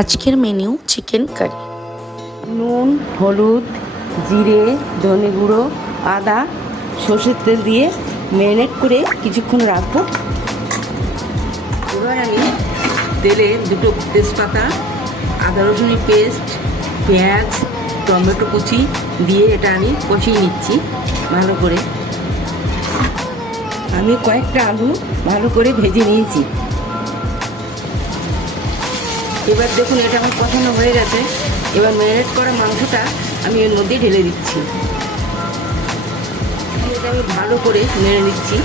আজকের menu chicken curry নুন, হলুদ, জিরে, ধনে গুঁড়ো, আদা, সর্ষের তেল দিয়ে ম্যারিনেট করে কিছুক্ষণ রাখব। এবার আমি তেলে দুটো তেজপাতা, আদা রসুনের পেস্ট পেঁয়াজ, টমেটো কুচি দিয়ে এটা আমি কষিয়ে নিচ্ছি ভালো করে। আমি কয়েকটা আলু ভালো করে ভেজে নিয়েছি। এবার দেখুন, এটা আমার কষানো হয়ে গেছে। এবার ম্যারিনেট করা মাংসটা আমি এর মধ্যে ঢেলে দিচ্ছি। এটা আমি ভালো করে নেড়ে নিচ্ছি।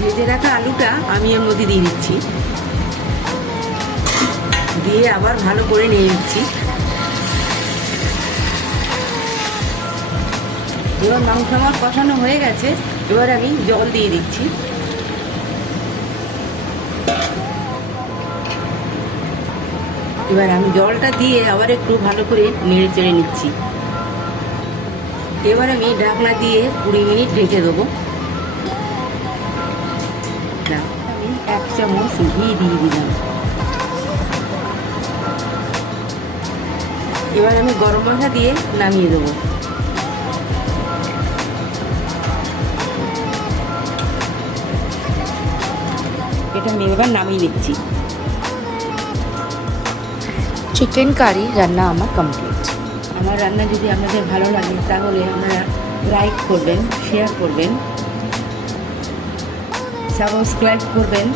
ভেজে রাখা আলুটা আমি এর মধ্যে দিয়ে দিচ্ছি। দিয়ে আবার ভালো করে নিয়ে নিচ্ছি। এবার মাংস আমার কষানো হয়ে গেছে, এবার আমি জল দিয়ে দিচ্ছি। এবার আমি জলটা দিয়ে আবার একটু ভালো করে নেড়ে চেড়ে নিচ্ছি। এবার আমি ঢাকনা দিয়ে কুড়ি মিনিট ঢেকে দেবো। আমি এক চামচ ঘি দিয়ে দিলাম। এবার আমি গরম মশলা দিয়ে নামিয়ে দেবো। এটা আমি এবার নামিয়ে নিচ্ছি। চিকেন কারি রান্না আমার কমপ্লিট আমার রান্না যদি আপনাদের ভালো লাগে, তাহলে আপনারা লাইক করবেন শেয়ার করবেন সাবস্ক্রাইব করবেন।